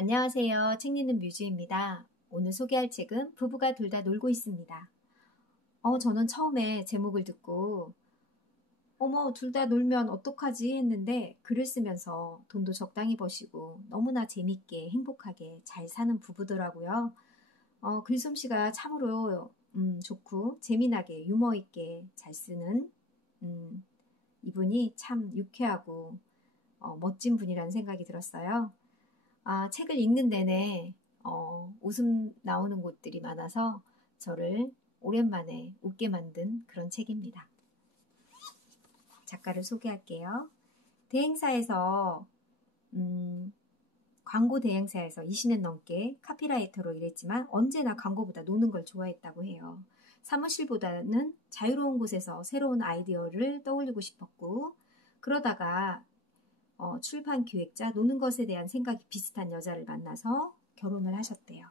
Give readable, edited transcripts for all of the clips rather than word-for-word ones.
안녕하세요. 책 읽는 뮤즈입니다. 오늘 소개할 책은 부부가 둘 다 놀고 있습니다. 저는 처음에 제목을 듣고 어머, 둘 다 놀면 어떡하지 했는데 글을 쓰면서 돈도 적당히 버시고 너무나 재밌게 행복하게 잘 사는 부부더라고요. 글솜씨가 참으로 좋고 재미나게 유머 있게 잘 쓰는 이분이 참 유쾌하고 멋진 분이라는 생각이 들었어요. 책을 읽는 내내 웃음 나오는 곳들이 많아서 저를 오랜만에 웃게 만든 그런 책입니다. 작가를 소개할게요. 대행사에서 광고 대행사에서 20년 넘게 카피라이터로 일했지만 언제나 광고보다 노는 걸 좋아했다고 해요. 사무실보다는 자유로운 곳에서 새로운 아이디어를 떠올리고 싶었고 그러다가 출판 기획자 노는 것에 대한 생각이 비슷한 여자를 만나서 결혼을 하셨대요.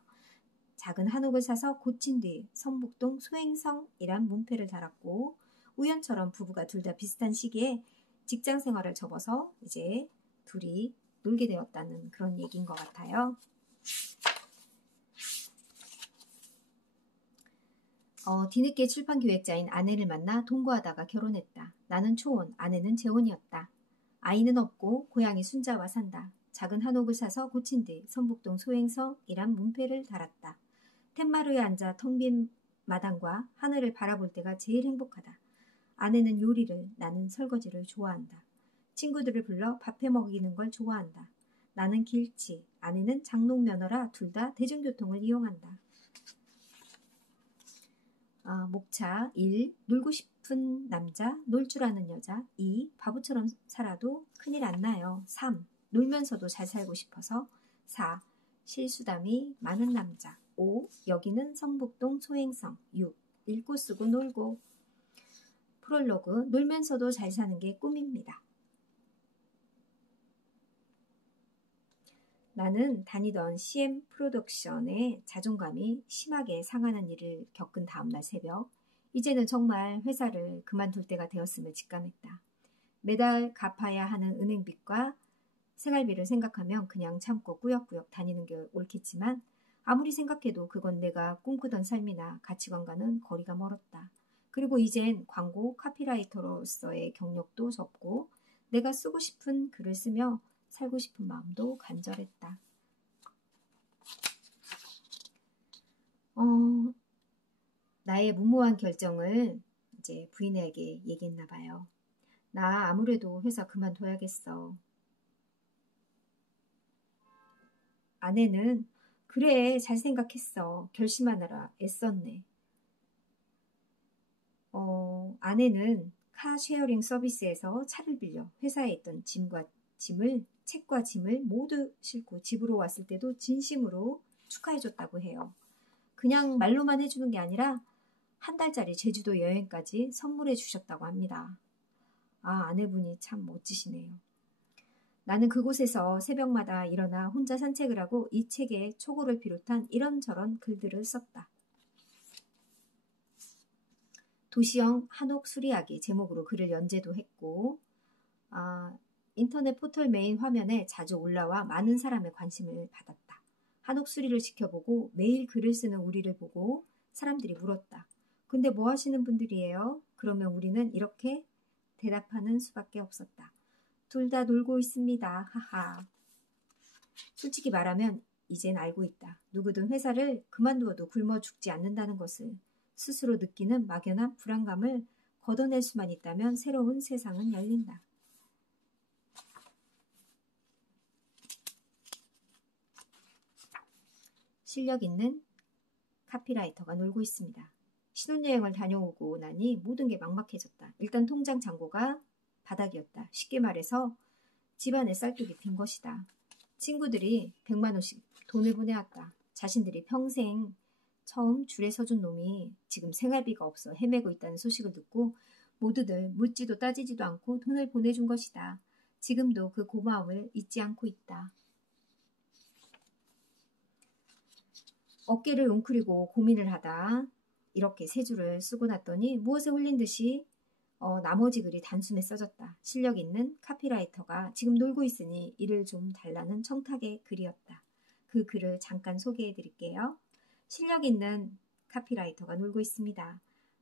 작은 한옥을 사서 고친 뒤 성북동 소행성이란 문패를 달았고 우연처럼 부부가 둘 다 비슷한 시기에 직장 생활을 접어서 이제 둘이 놀게 되었다는 그런 얘기인 것 같아요. 뒤늦게 출판 기획자인 아내를 만나 동거하다가 결혼했다. 나는 초혼, 아내는 재혼이었다. 아이는 없고 고양이 순자와 산다. 작은 한옥을 사서 고친 뒤 성북동 소행성이란 문패를 달았다. 텐마루에 앉아 텅 빈 마당과 하늘을 바라볼 때가 제일 행복하다. 아내는 요리를, 나는 설거지를 좋아한다. 친구들을 불러 밥해 먹이는 걸 좋아한다. 나는 길치, 아내는 장롱 면허라 둘 다 대중교통을 이용한다. 목차 1. 놀고 싶은 남자, 놀 줄 아는 여자. 2. 바보처럼 살아도 큰일 안 나요. 3. 놀면서도 잘 살고 싶어서. 4. 실수담이 많은 남자. 5. 여기는 성북동 소행성. 6. 읽고 쓰고 놀고. 프롤로그. 놀면서도 잘 사는 게 꿈입니다. 나는 다니던 CM 프로덕션의 자존감이 심하게 상하는 일을 겪은 다음날 새벽, 이제는 정말 회사를 그만둘 때가 되었음을 직감했다. 매달 갚아야 하는 은행빚과 생활비를 생각하면 그냥 참고 꾸역꾸역 다니는 게 옳겠지만 아무리 생각해도 그건 내가 꿈꾸던 삶이나 가치관과는 거리가 멀었다. 그리고 이젠 광고 카피라이터로서의 경력도 적고 내가 쓰고 싶은 글을 쓰며 살고 싶은 마음도 간절했다. 나의 무모한 결정을 이제 부인에게 얘기했나 봐요. 나 아무래도 회사 그만둬야겠어. 아내는 그래, 잘 생각했어. 결심하느라 애썼네. 아내는 카쉐어링 서비스에서 차를 빌려 회사에 있던 책과 짐을 모두 싣고 집으로 왔을 때도 진심으로 축하해줬다고 해요. 그냥 말로만 해주는 게 아니라 한 달짜리 제주도 여행까지 선물해 주셨다고 합니다. 아내분이 참 멋지시네요. 나는 그곳에서 새벽마다 일어나 혼자 산책을 하고 이 책에 초고를 비롯한 이런저런 글들을 썼다. 도시형 한옥 수리하기 제목으로 글을 연재도 했고 인터넷 포털 메인 화면에 자주 올라와 많은 사람의 관심을 받았다. 한옥 수리를 지켜보고 매일 글을 쓰는 우리를 보고 사람들이 물었다. 근데 뭐 하시는 분들이에요? 그러면 우리는 이렇게 대답하는 수밖에 없었다. 둘 다 놀고 있습니다. 하하. 솔직히 말하면 이젠 알고 있다. 누구든 회사를 그만두어도 굶어 죽지 않는다는 것을. 스스로 느끼는 막연한 불안감을 걷어낼 수만 있다면 새로운 세상은 열린다. 실력 있는 카피라이터가 놀고 있습니다. 신혼여행을 다녀오고 나니 모든 게 막막해졌다. 일단 통장 잔고가 바닥이었다. 쉽게 말해서 집안에 쌀독이 빈 것이다. 친구들이 100만 원씩 돈을 보내왔다. 자신들이 평생 처음 줄에 서준 놈이 지금 생활비가 없어 헤매고 있다는 소식을 듣고 모두들 묻지도 따지지도 않고 돈을 보내준 것이다. 지금도 그 고마움을 잊지 않고 있다. 어깨를 웅크리고 고민을 하다 이렇게 세 줄을 쓰고 났더니 무엇에 홀린 듯이 나머지 글이 단숨에 써졌다. 실력 있는 카피라이터가 지금 놀고 있으니 일을 좀 달라는 청탁의 글이었다. 그 글을 잠깐 소개해 드릴게요. 실력 있는 카피라이터가 놀고 있습니다.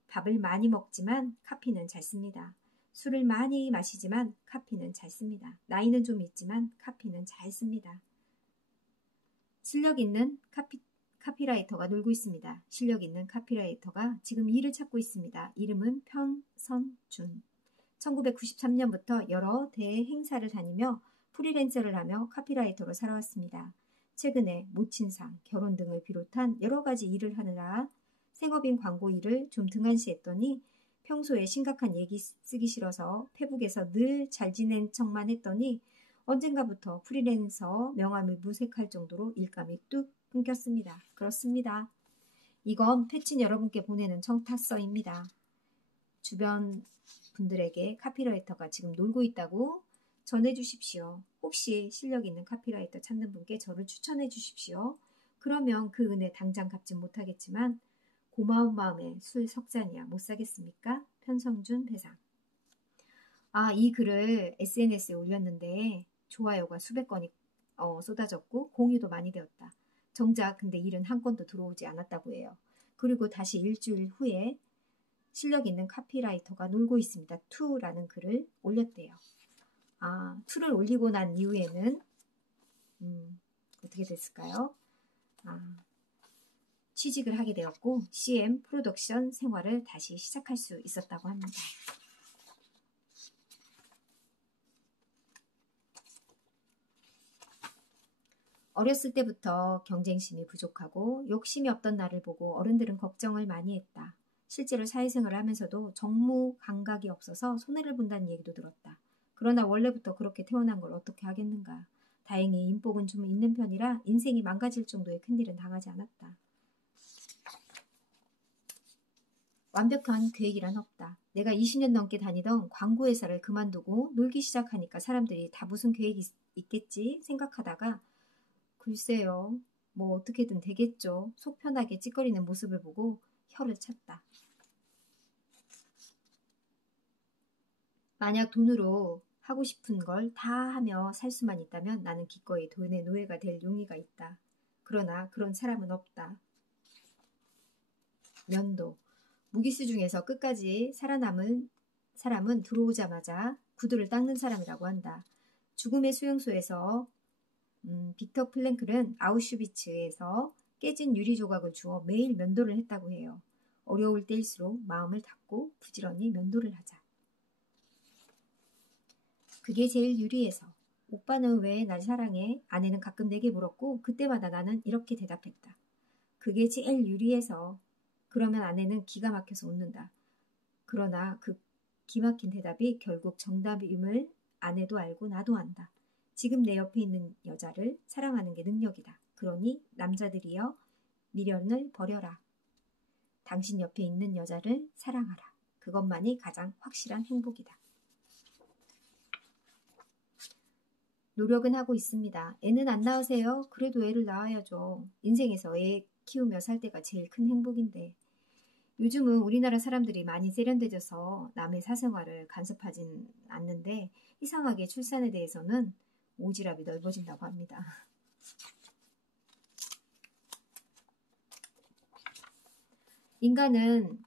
밥을 많이 먹지만 카피는 잘 씁니다. 술을 많이 마시지만 카피는 잘 씁니다. 나이는 좀 있지만 카피는 잘 씁니다. 실력 있는 카피라이터가 놀고 있습니다. 실력 있는 카피라이터가 지금 일을 찾고 있습니다. 이름은 편선준. 1993년부터 여러 대행사를 다니며 프리랜서를 하며 카피라이터로 살아왔습니다. 최근에 모친상, 결혼 등을 비롯한 여러 가지 일을 하느라 생업인 광고 일을 좀 등한시했더니 평소에 심각한 얘기 쓰기 싫어서 페북에서 늘 잘 지낸 척만 했더니 언젠가부터 프리랜서 명함을 무색할 정도로 일감이 뚝 끊겼습니다. 그렇습니다. 이건 패친 여러분께 보내는 청탁서입니다. 주변 분들에게 카피라이터가 지금 놀고 있다고 전해주십시오. 혹시 실력 있는 카피라이터 찾는 분께 저를 추천해 주십시오. 그러면 그 은혜 당장 갚지 못하겠지만 고마운 마음에 술 석잔이야 못 사겠습니까? 편성준 배상. 이 글을 SNS에 올렸는데 좋아요가 수백 건이 쏟아졌고 공유도 많이 되었다. 정작 근데 일은 한 건도 들어오지 않았다고 해요. 그리고 다시 일주일 후에 실력 있는 카피라이터가 놀고 있습니다. 2라는 글을 올렸대요. 2를 올리고 난 이후에는 어떻게 됐을까요? 취직을 하게 되었고 CM 프로덕션 생활을 다시 시작할 수 있었다고 합니다. 어렸을 때부터 경쟁심이 부족하고 욕심이 없던 나를 보고 어른들은 걱정을 많이 했다. 실제로 사회생활을 하면서도 정무 감각이 없어서 손해를 본다는 얘기도 들었다. 그러나 원래부터 그렇게 태어난 걸 어떻게 하겠는가. 다행히 인복은 좀 있는 편이라 인생이 망가질 정도의 큰일은 당하지 않았다. 완벽한 계획이란 없다. 내가 20년 넘게 다니던 광고회사를 그만두고 놀기 시작하니까 사람들이 다 무슨 계획이 있겠지 생각하다가 글쎄요, 뭐 어떻게든 되겠죠. 속 편하게 찌꺼리는 모습을 보고 혀를 찼다. 만약 돈으로 하고 싶은 걸 다 하며 살 수만 있다면 나는 기꺼이 돈의 노예가 될 용의가 있다. 그러나 그런 사람은 없다. 면도. 무기수 중에서 끝까지 살아남은 사람은 들어오자마자 구두를 닦는 사람이라고 한다. 죽음의 수용소에서 빅터 플랭클은 아우슈비츠에서 깨진 유리 조각을 주어 매일 면도를 했다고 해요. 어려울 때일수록 마음을 닫고 부지런히 면도를 하자. 그게 제일 유리해서. 오빠는 왜 날 사랑해? 아내는 가끔 내게 물었고 그때마다 나는 이렇게 대답했다. 그게 제일 유리해서. 그러면 아내는 기가 막혀서 웃는다. 그러나 그 기막힌 대답이 결국 정답임을 아내도 알고 나도 안다. 지금 내 옆에 있는 여자를 사랑하는 게 능력이다. 그러니 남자들이여 미련을 버려라. 당신 옆에 있는 여자를 사랑하라. 그것만이 가장 확실한 행복이다. 노력은 하고 있습니다. 애는 안 낳으세요? 그래도 애를 낳아야죠. 인생에서 애 키우며 살 때가 제일 큰 행복인데. 요즘은 우리나라 사람들이 많이 세련되져서 남의 사생활을 간섭하진 않는데 이상하게 출산에 대해서는 오지랖이 넓어진다고 합니다. 인간은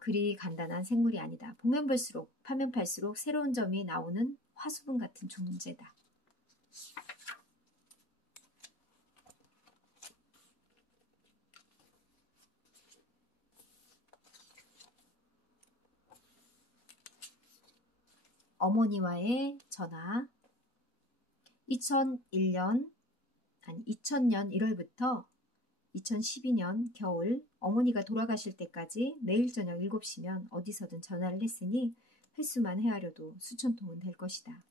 그리 간단한 생물이 아니다. 보면 볼수록 파면 팔수록 새로운 점이 나오는 화수분 같은 존재다. 어머니와의 전화. 2000년 1월부터 2012년 겨울 어머니가 돌아가실 때까지 매일 저녁 7시면 어디서든 전화를 했으니 횟수만 헤아려도 수천 통은 될 것이다.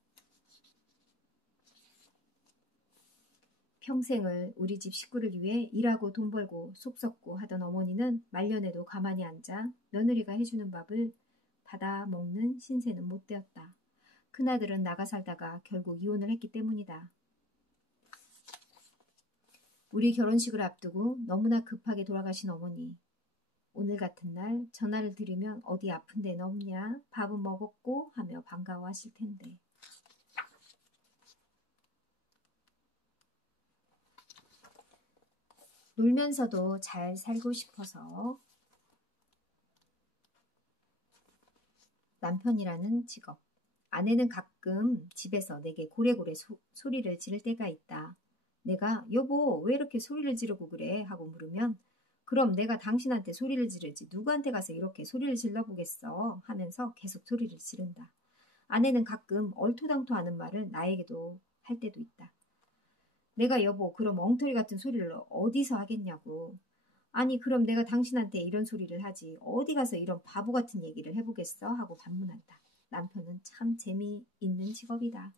평생을 우리 집 식구를 위해 일하고 돈 벌고 속 썩고 하던 어머니는 말년에도 가만히 앉아 며느리가 해주는 밥을 받아 먹는 신세는 못 되었다. 큰아들은 나가 살다가 결국 이혼을 했기 때문이다. 우리 결혼식을 앞두고 너무나 급하게 돌아가신 어머니. 오늘 같은 날 전화를 드리면 어디 아픈 데는 없냐? 밥은 먹었고? 하며 반가워하실 텐데. 놀면서도 잘 살고 싶어서 남편이라는 직업. 아내는 가끔 집에서 내게 고래고래 소리를 지를 때가 있다. 내가 여보 왜 이렇게 소리를 지르고 그래? 하고 물으면 그럼 내가 당신한테 소리를 지르지 누구한테 가서 이렇게 소리를 질러보겠어? 하면서 계속 소리를 지른다. 아내는 가끔 얼토당토하는 말을 나에게도 할 때도 있다. 내가 여보 그럼 엉터리 같은 소리를 어디서 하겠냐고. 아니 그럼 내가 당신한테 이런 소리를 하지 어디 가서 이런 바보 같은 얘기를 해보겠어? 하고 반문한다. 남편은 참 재미있는 직업이다.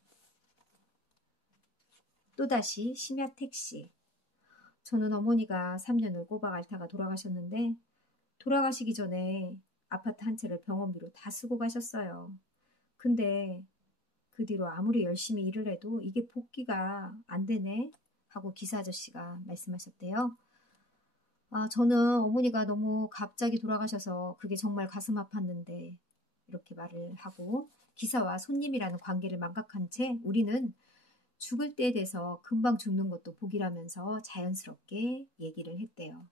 또다시 심야 택시. 저는 어머니가 3년을 꼬박 앓다가 돌아가셨는데 돌아가시기 전에 아파트 한 채를 병원비로 다 쓰고 가셨어요. 근데 그 뒤로 아무리 열심히 일을 해도 이게 복귀가 안 되네 하고 기사 아저씨가 말씀하셨대요. 저는 어머니가 너무 갑자기 돌아가셔서 그게 정말 가슴 아팠는데 이렇게 말을 하고 기사와 손님이라는 관계를 망각한 채 우리는 죽을 때에 대해서 금방 죽는 것도 복이라면서 자연스럽게 얘기를 했대요.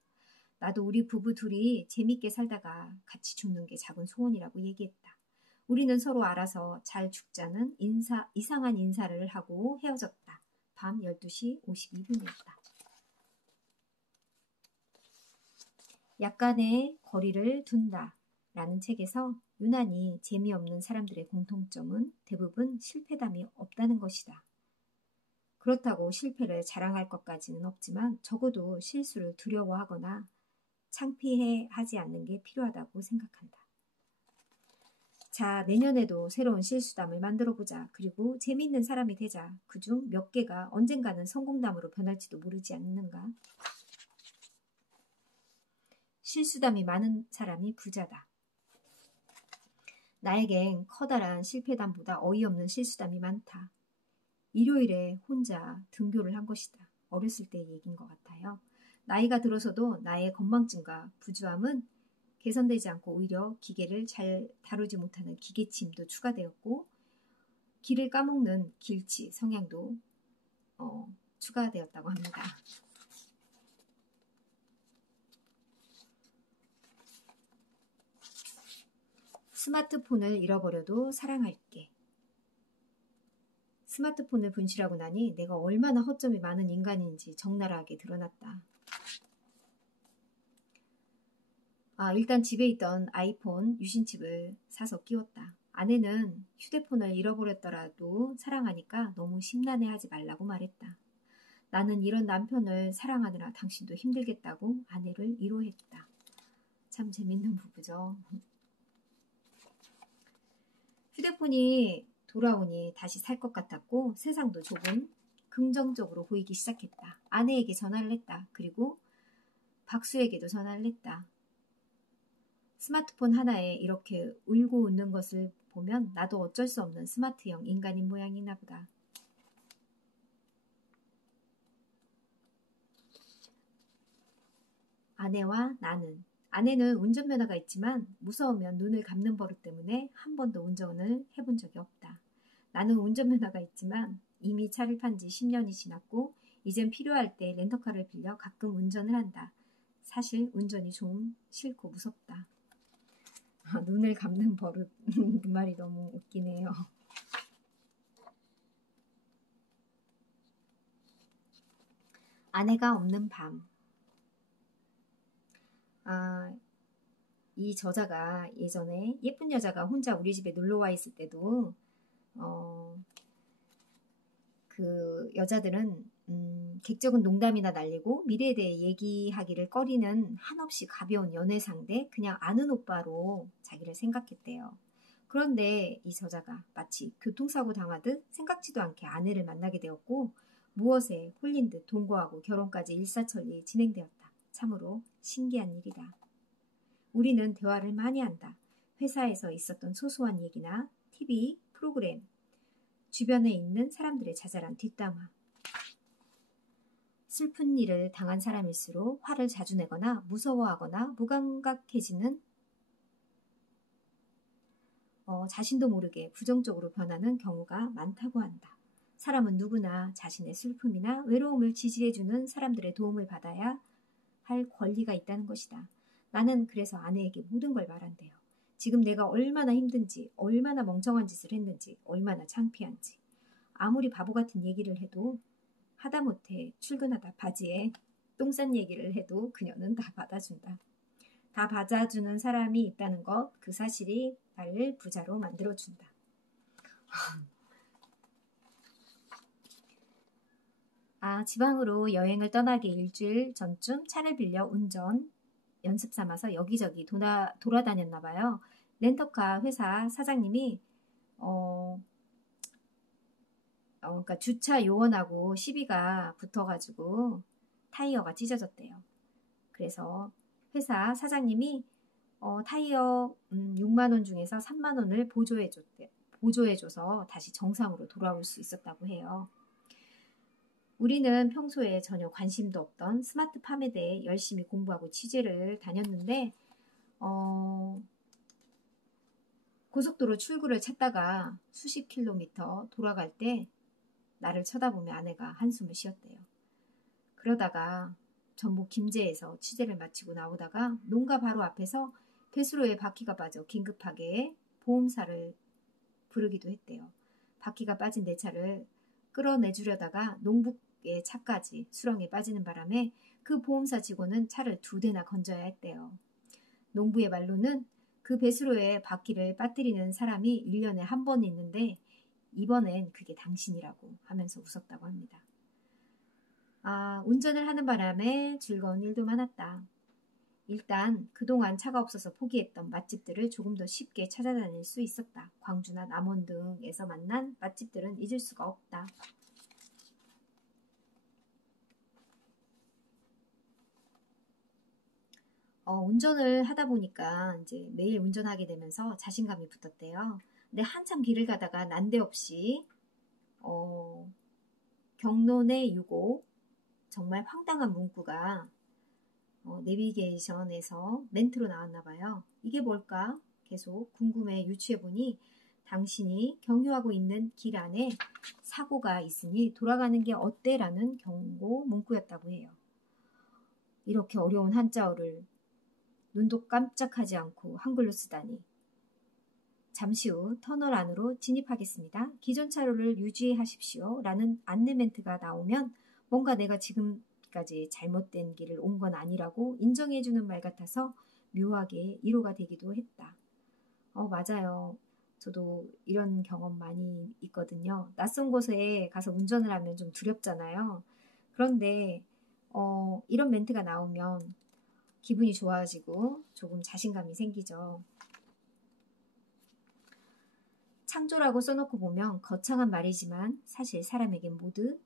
나도 우리 부부 둘이 재밌게 살다가 같이 죽는 게 작은 소원이라고 얘기했다. 우리는 서로 알아서 잘 죽자는 이상한 인사를 하고 헤어졌다. 밤 12시 52분이었다. 약간의 거리를 둔다 라는 책에서 유난히 재미없는 사람들의 공통점은 대부분 실패담이 없다는 것이다. 그렇다고 실패를 자랑할 것까지는 없지만 적어도 실수를 두려워하거나 창피해 하지 않는 게 필요하다고 생각한다. 자, 내년에도 새로운 실수담을 만들어보자. 그리고 재미있는 사람이 되자. 그중 몇 개가 언젠가는 성공담으로 변할지도 모르지 않는가? 실수담이 많은 사람이 부자다. 나에겐 커다란 실패담보다 어이없는 실수담이 많다. 일요일에 혼자 등교를 한 것이다. 어렸을 때의 얘기인 것 같아요. 나이가 들어서도 나의 건망증과 부주함은 개선되지 않고 오히려 기계를 잘 다루지 못하는 기계침도 추가되었고 길을 까먹는 길치 성향도 추가되었다고 합니다. 스마트폰을 잃어버려도 사랑할게. 스마트폰을 분실하고 나니 내가 얼마나 허점이 많은 인간인지 적나라하게 드러났다. 일단 집에 있던 아이폰 유심칩을 사서 끼웠다. 아내는 휴대폰을 잃어버렸더라도 사랑하니까 너무 심란해하지 말라고 말했다. 나는 이런 남편을 사랑하느라 당신도 힘들겠다고 아내를 위로했다. 참 재밌는 부부죠. 휴대폰이 돌아오니 다시 살 것 같았고 세상도 조금 긍정적으로 보이기 시작했다. 아내에게 전화를 했다. 그리고 박수에게도 전화를 했다. 스마트폰 하나에 이렇게 울고 웃는 것을 보면 나도 어쩔 수 없는 스마트형 인간인 모양이나 보다. 아내와 나는. 아내는 운전면허가 있지만 무서우면 눈을 감는 버릇 때문에 한 번도 운전을 해본 적이 없다. 나는 운전면허가 있지만 이미 차를 탄 지 10년이 지났고 이젠 필요할 때 렌터카를 빌려 가끔 운전을 한다. 사실 운전이 좀 싫고 무섭다. 눈을 감는 버릇 그 말이 너무 웃기네요. 아내가 없는 밤. 이 저자가 예전에 예쁜 여자가 혼자 우리 집에 놀러와 있을 때도 그 여자들은 객적은 농담이나 날리고 미래에 대해 얘기하기를 꺼리는 한없이 가벼운 연애 상대 그냥 아는 오빠로 자기를 생각했대요. 그런데 이 저자가 마치 교통사고 당하듯 생각지도 않게 아내를 만나게 되었고 무엇에 홀린 듯 동거하고 결혼까지 일사천리 진행되었다. 참으로 신기한 일이다. 우리는 대화를 많이 한다. 회사에서 있었던 소소한 얘기나 TV 프로그램, 주변에 있는 사람들의 자잘한 뒷담화. 슬픈 일을 당한 사람일수록 화를 자주 내거나 무서워하거나 무감각해지는 자신도 모르게 부정적으로 변하는 경우가 많다고 한다. 사람은 누구나 자신의 슬픔이나 외로움을 지지해주는 사람들의 도움을 받아야 할 권리가 있다는 것이다. 나는 그래서 아내에게 모든 걸 말한대요. 지금 내가 얼마나 힘든지, 얼마나 멍청한 짓을 했는지, 얼마나 창피한지. 아무리 바보 같은 얘기를 해도 하다못해 출근하다 바지에 똥 싼 얘기를 해도 그녀는 다 받아준다. 다 받아주는 사람이 있다는 것, 그 사실이 나를 부자로 만들어준다. 지방으로 여행을 떠나기 일주일 전쯤 차를 빌려 운전 연습 삼아서 여기저기 돌아다녔나 봐요. 렌터카 회사 사장님이 그러니까 주차 요원하고 시비가 붙어가지고 타이어가 찢어졌대요. 그래서 회사 사장님이 타이어 6만 원 중에서 3만 원을 보조해줘서 다시 정상으로 돌아올 수 있었다고 해요. 우리는 평소에 전혀 관심도 없던 스마트팜에 대해 열심히 공부하고 취재를 다녔는데 고속도로 출구를 찾다가 수십 킬로미터 돌아갈 때 나를 쳐다보며 아내가 한숨을 쉬었대요. 그러다가 전북 김제에서 취재를 마치고 나오다가 농가 바로 앞에서 배수로에 바퀴가 빠져 긴급하게 보험사를 부르기도 했대요. 바퀴가 빠진 내 차를 끌어내주려다가 농북의 차까지 수렁에 빠지는 바람에 그 보험사 직원은 차를 2대나 건져야 했대요. 농부의 말로는 그 배수로에 바퀴를 빠뜨리는 사람이 1년에 한 번 있는데 이번엔 그게 당신이라고 하면서 웃었다고 합니다. 운전을 하는 바람에 즐거운 일도 많았다. 일단 그동안 차가 없어서 포기했던 맛집들을 조금 더 쉽게 찾아다닐 수 있었다. 광주나 남원 등에서 만난 맛집들은 잊을 수가 없다. 운전을 하다 보니까 이제 매일 운전하게 되면서 자신감이 붙었대요. 근데 한참 길을 가다가 난데없이 경론의 유고 정말 황당한 문구가 내비게이션에서 멘트로 나왔나 봐요. 이게 뭘까? 계속 궁금해 유추해보니 당신이 경유하고 있는 길 안에 사고가 있으니 돌아가는 게 어때? 라는 경고 문구였다고 해요. 이렇게 어려운 한자어를 눈도 깜짝하지 않고 한글로 쓰다니. 잠시 후 터널 안으로 진입하겠습니다. 기존 차로를 유지하십시오. 라는 안내 멘트가 나오면 뭔가 내가 지금까지 잘못된 길을 온 건 아니라고 인정해주는 말 같아서 묘하게 위로가 되기도 했다. 맞아요. 저도 이런 경험 많이 있거든요. 낯선 곳에 가서 운전을 하면 좀 두렵잖아요. 그런데 이런 멘트가 나오면 기분이 좋아지고 조금 자신감이 생기죠. 창조라고 써놓고 보면 거창한 말이지만 사실 사람에겐 모두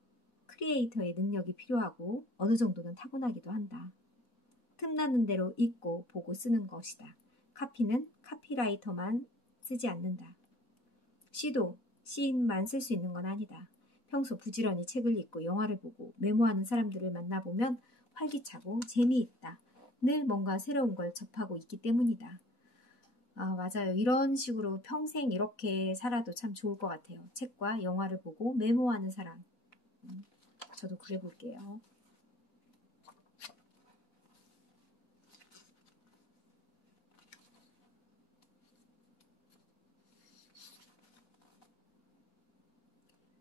크리에이터의 능력이 필요하고 어느 정도는 타고나기도 한다. 틈나는 대로 읽고 보고 쓰는 것이다. 카피는 카피라이터만 쓰지 않는다. 시도 시인만 쓸 수 있는 건 아니다. 평소 부지런히 책을 읽고 영화를 보고 메모하는 사람들을 만나보면 활기차고 재미있다. 늘 뭔가 새로운 걸 접하고 있기 때문이다. 맞아요. 이런 식으로 평생 이렇게 살아도 참 좋을 것 같아요. 책과 영화를 보고 메모하는 사람. 저도 그래 볼게요.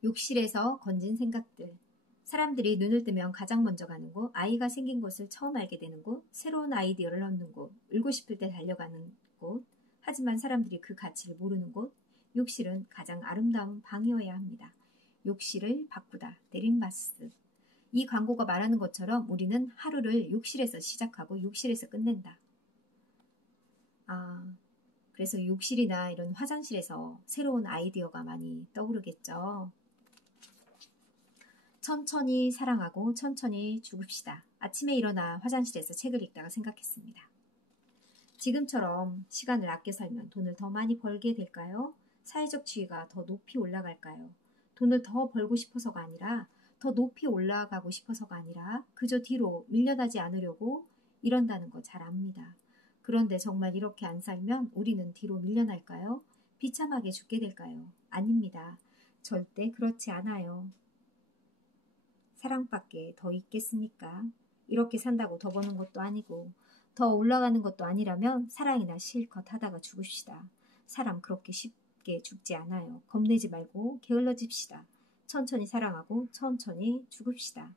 욕실에서 건진 생각들. 사람들이 눈을 뜨면 가장 먼저 가는 곳, 아이가 생긴 것을 처음 알게 되는 곳, 새로운 아이디어를 얻는 곳, 울고 싶을 때 달려가는 곳, 하지만 사람들이 그 가치를 모르는 곳, 욕실은 가장 아름다운 방이어야 합니다. 욕실을 바꾸다, 데린바스. 이 광고가 말하는 것처럼 우리는 하루를 욕실에서 시작하고 욕실에서 끝낸다. 그래서 욕실이나 이런 화장실에서 새로운 아이디어가 많이 떠오르겠죠. 천천히 사랑하고 천천히 죽읍시다. 아침에 일어나 화장실에서 책을 읽다가 생각했습니다. 지금처럼 시간을 아껴 살면 돈을 더 많이 벌게 될까요? 사회적 지위가 더 높이 올라갈까요? 돈을 더 벌고 싶어서가 아니라 더 높이 올라가고 싶어서가 아니라 그저 뒤로 밀려나지 않으려고 이런다는 거 잘 압니다. 그런데 정말 이렇게 안 살면 우리는 뒤로 밀려날까요? 비참하게 죽게 될까요? 아닙니다. 절대 그렇지 않아요. 사랑밖에 더 있겠습니까? 이렇게 산다고 더 버는 것도 아니고 더 올라가는 것도 아니라면 사랑이나 실컷 하다가 죽읍시다. 사람 그렇게 쉽게 죽지 않아요. 겁내지 말고 게을러집시다. 천천히 사랑하고 천천히 죽읍시다.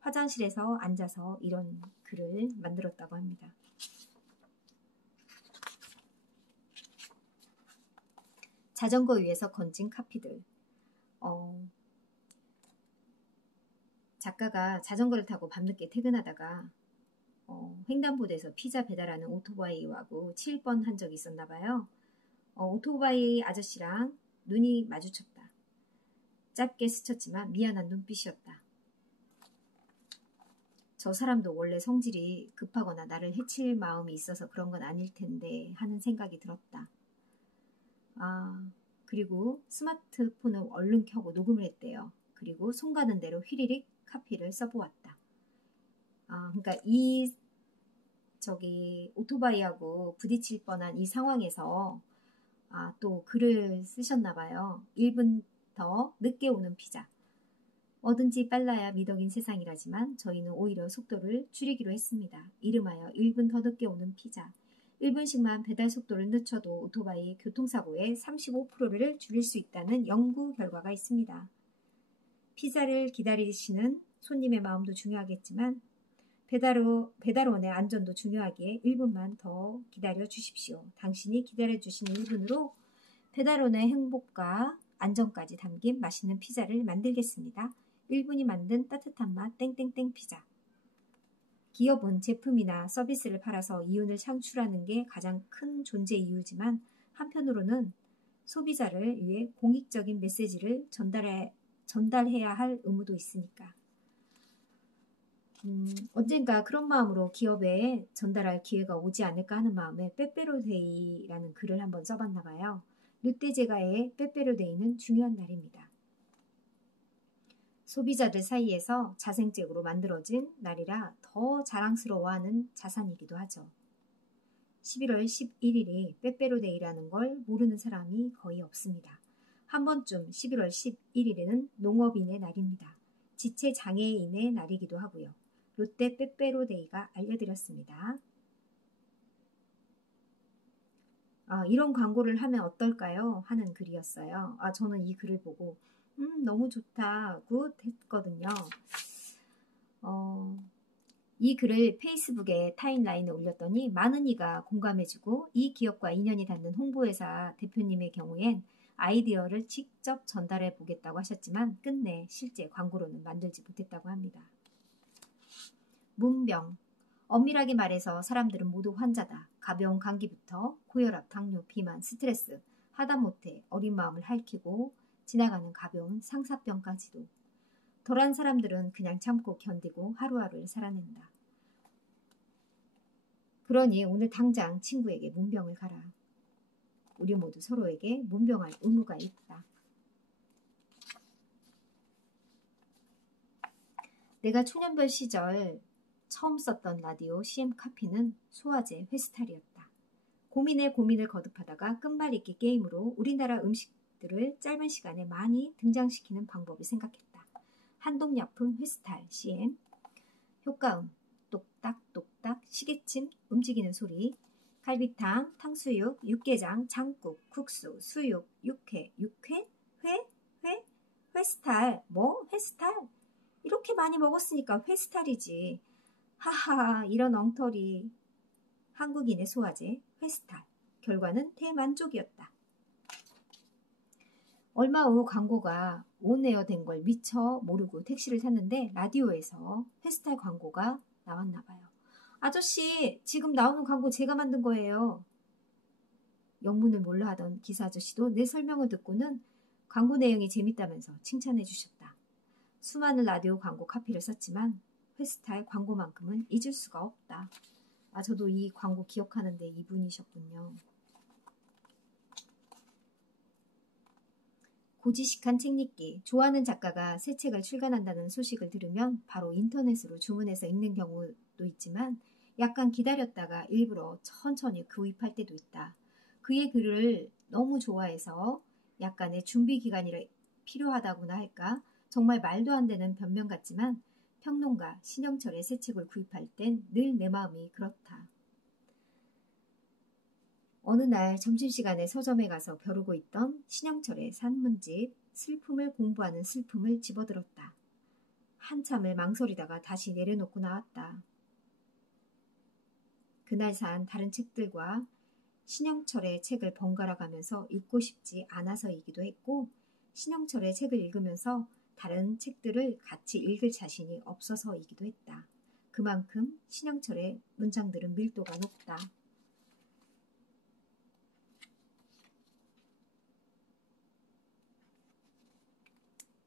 화장실에서 앉아서 이런 글을 만들었다고 합니다. 자전거 위에서 건진 카피들. 작가가 자전거를 타고 밤늦게 퇴근하다가 횡단보도에서 피자 배달하는 오토바이하고 7번 한 적이 있었나 봐요. 오토바이 아저씨랑 눈이 마주쳤다. 짧게 스쳤지만 미안한 눈빛이었다. 저 사람도 원래 성질이 급하거나 나를 해칠 마음이 있어서 그런 건 아닐 텐데 하는 생각이 들었다. 그리고 스마트폰을 얼른 켜고 녹음을 했대요. 그리고 손 가는 대로 휘리릭 카피를 써보았다. 그러니까 오토바이하고 부딪힐 뻔한 이 상황에서 또 글을 쓰셨나 봐요. 1분 더 늦게 오는 피자. 뭐든지 빨라야 미덕인 세상이라지만 저희는 오히려 속도를 줄이기로 했습니다. 이름하여 1분 더 늦게 오는 피자. 1분씩만 배달 속도를 늦춰도 오토바이 교통사고의 35%를 줄일 수 있다는 연구 결과가 있습니다. 피자를 기다리시는 손님의 마음도 중요하겠지만 배달원의 안전도 중요하기에 1분만 더 기다려 주십시오. 당신이 기다려 주신 1분으로 배달원의 행복과 안전까지 담긴 맛있는 피자를 만들겠습니다. 1분이 만든 따뜻한 맛 땡땡땡 피자. 기업은 제품이나 서비스를 팔아서 이윤을 창출하는 게 가장 큰 존재 이유지만 한편으로는 소비자를 위해 공익적인 메시지를 전달해야 할 의무도 있으니까. 언젠가 그런 마음으로 기업에 전달할 기회가 오지 않을까 하는 마음에 빼빼로데이라는 글을 한번 써봤나 봐요. 르떼제가의 빼빼로데이는 중요한 날입니다. 소비자들 사이에서 자생적으로 만들어진 날이라 더 자랑스러워하는 자산이기도 하죠. 11월 11일이 빼빼로데이라는 걸 모르는 사람이 거의 없습니다. 한 번쯤 11월 11일에는 농업인의 날입니다. 지체장애인의 날이기도 하고요. 롯데 빼빼로데이가 알려드렸습니다. 이런 광고를 하면 어떨까요? 하는 글이었어요. 저는 이 글을 보고 너무 좋다고 했거든요. 이 글을 페이스북에 타임라인에 올렸더니 많은 이가 공감해주고 이 기업과 인연이 닿는 홍보회사 대표님의 경우엔 아이디어를 직접 전달해 보겠다고 하셨지만 끝내 실제 광고로는 만들지 못했다고 합니다. 문병. 엄밀하게 말해서 사람들은 모두 환자다. 가벼운 감기부터 고혈압, 당뇨, 비만, 스트레스, 하다못해 어린 마음을 핥히고 지나가는 가벼운 상사병까지도. 덜한 사람들은 그냥 참고 견디고 하루하루를 살아낸다. 그러니 오늘 당장 친구에게 문병을 가라. 우리 모두 서로에게 문병할 의무가 있다. 내가 초년별 시절 처음 썼던 라디오 CM 카피는 소화제 회스탈이었다. 고민을 거듭하다가 끝말잇기 게임으로 우리나라 음식들을 짧은 시간에 많이 등장시키는 방법을 생각했다. 한독약품 회스탈 CM, 효과음, 똑딱똑딱, 시계침, 움직이는 소리, 갈비탕, 탕수육, 육개장, 장국, 국수, 수육, 육회, 회스탈, 회스탈? 이렇게 많이 먹었으니까 회스탈이지. 하하, 이런 엉터리. 한국인의 소화제, 회스탈. 결과는 대만족이었다. 얼마 후 광고가 온에어 된 걸 미처 모르고 택시를 탔는데 라디오에서 회스탈 광고가 나왔나 봐요. 아저씨, 지금 나오는 광고 제가 만든 거예요. 영문을 몰라 하던 기사 아저씨도 내 설명을 듣고는 광고 내용이 재밌다면서 칭찬해 주셨다. 수많은 라디오 광고 카피를 썼지만 회스탈 광고만큼은 잊을 수가 없다. 저도 이 광고 기억하는데 이분이셨군요. 고지식한 책 읽기. 좋아하는 작가가 새 책을 출간한다는 소식을 들으면 바로 인터넷으로 주문해서 읽는 경우도 있지만 약간 기다렸다가 일부러 천천히 구입할 때도 있다. 그의 글을 너무 좋아해서 약간의 준비 기간이 필요하다고나 할까? 정말 말도 안 되는 변명 같지만 평론가 신영철의 새 책을 구입할 땐 늘 내 마음이 그렇다. 어느 날 점심시간에 서점에 가서 벼르고 있던 신영철의 산문집 슬픔을 공부하는 슬픔을 집어들었다. 한참을 망설이다가 다시 내려놓고 나왔다. 그날 산 다른 책들과 신영철의 책을 번갈아 가면서 읽고 싶지 않아서이기도 했고, 신영철의 책을 읽으면서 다른 책들을 같이 읽을 자신이 없어서이기도 했다. 그만큼 신영철의 문장들은 밀도가 높다.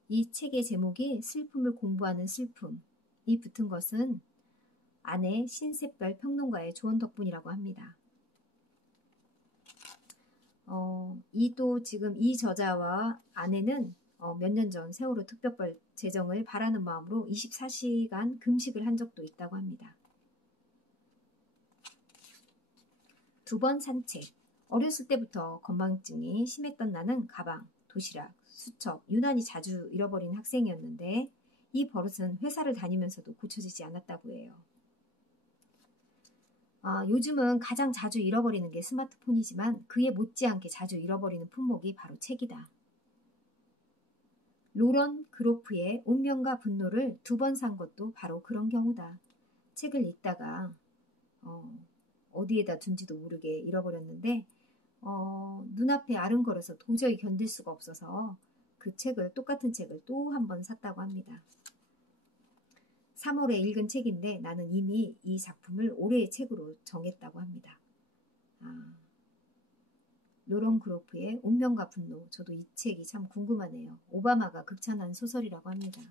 이 책의 제목이 슬픔을 공부하는 슬픔이 붙은 것은 아내 신샛별 평론가의 조언 덕분이라고 합니다. 또 지금 이 저자와 아내는 몇 년 전 세월호 특별법 제정을 바라는 마음으로 24시간 금식을 한 적도 있다고 합니다. 2번 산책. 어렸을 때부터 건망증이 심했던 나는 가방, 도시락, 수첩, 유난히 자주 잃어버린 학생이었는데 이 버릇은 회사를 다니면서도 고쳐지지 않았다고 해요. 요즘은 가장 자주 잃어버리는 게 스마트폰이지만 그에 못지않게 자주 잃어버리는 품목이 바로 책이다. 로런 그로프의 운명과 분노를 2번 산 것도 바로 그런 경우다. 책을 읽다가 어디에다 둔지도 모르게 잃어버렸는데 눈앞에 아른거려서 도저히 견딜 수가 없어서 그 책을, 똑같은 책을 또 한 번 샀다고 합니다. 3월에 읽은 책인데 나는 이미 이 작품을 올해의 책으로 정했다고 합니다. 로런 그로프의 운명과 분노. 저도 이 책이 참 궁금하네요. 오바마가 극찬한 소설이라고 합니다.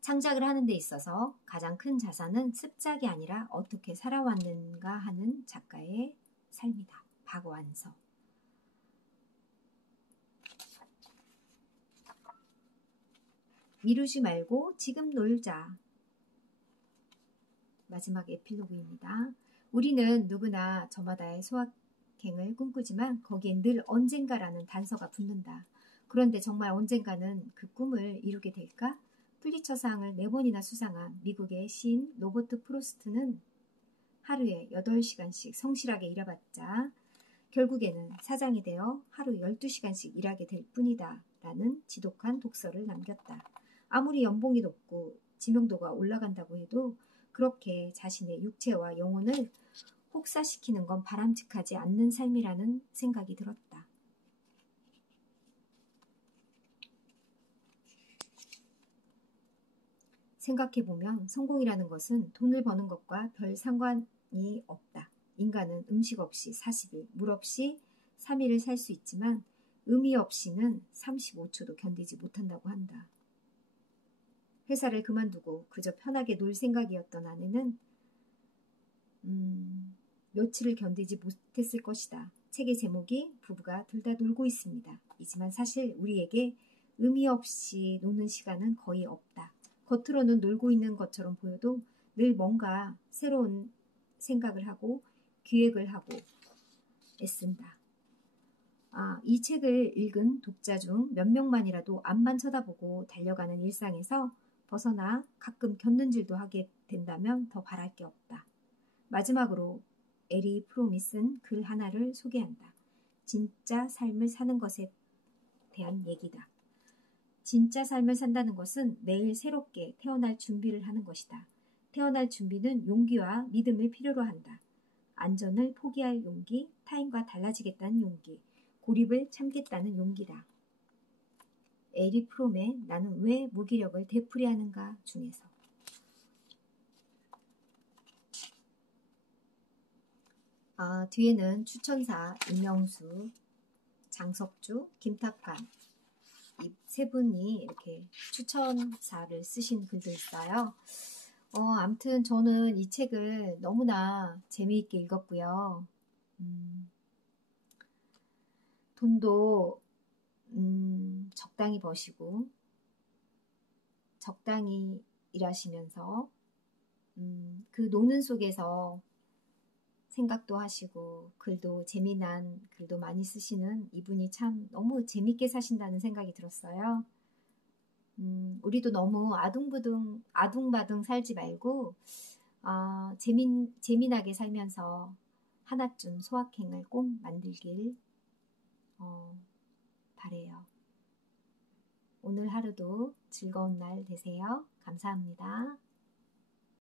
창작을 하는 데 있어서 가장 큰 자산은 습작이 아니라 어떻게 살아왔는가 하는 작가의 삶이다. 박완서. 미루지 말고 지금 놀자. 마지막 에필로그입니다. 우리는 누구나 저마다의 소확행을 꿈꾸지만 거기엔 늘 언젠가라는 단서가 붙는다. 그런데 정말 언젠가는 그 꿈을 이루게 될까? 플리처상을 4번이나 수상한 미국의 시인 로버트 프로스트는 하루에 8시간씩 성실하게 일해봤자 결국에는 사장이 되어 하루 12시간씩 일하게 될 뿐이다 라는 지독한 독서를 남겼다. 아무리 연봉이 높고 지명도가 올라간다고 해도 그렇게 자신의 육체와 영혼을 혹사시키는 건 바람직하지 않는 삶이라는 생각이 들었다. 생각해보면 성공이라는 것은 돈을 버는 것과 별 상관이 없다. 인간은 음식 없이 40일, 물 없이 3일을 살 수 있지만 의미 없이는 35초도 견디지 못한다고 한다. 회사를 그만두고 그저 편하게 놀 생각이었던 아내는 며칠을 견디지 못했을 것이다. 책의 제목이 부부가 둘 다 놀고 있습니다. 이지만 사실 우리에게 의미 없이 노는 시간은 거의 없다. 겉으로는 놀고 있는 것처럼 보여도 늘 뭔가 새로운 생각을 하고 기획을 하고 애쓴다. 이 책을 읽은 독자 중 몇 명만이라도 앞만 쳐다보고 달려가는 일상에서 벗어나 가끔 곁눈질도 하게 된다면 더 바랄 게 없다. 마지막으로 에리 프롬이 쓴 글 하나를 소개한다. 진짜 삶을 사는 것에 대한 얘기다. 진짜 삶을 산다는 것은 매일 새롭게 태어날 준비를 하는 것이다. 태어날 준비는 용기와 믿음을 필요로 한다. 안전을 포기할 용기, 타인과 달라지겠다는 용기, 고립을 참겠다는 용기다. 에리 프롬의 나는 왜 무기력을 되풀이하는가 중에서. 뒤에는 추천사 이명수, 장석주, 김탁환 이 세 분이 이렇게 추천사를 쓰신 글도 있어요. 아무튼 저는 이 책을 너무나 재미있게 읽었고요. 돈도 적당히 버시고 적당히 일하시면서 그 노는 속에서 생각도 하시고 글도 재미난 글도 많이 쓰시는 이분이 참 너무 재밌게 사신다는 생각이 들었어요. 우리도 너무 아둥바둥 살지 말고 재미나게 살면서 하나쯤 소확행을 꼭 만들길 바래요. 오늘 하루도 즐거운 날 되세요. 감사합니다.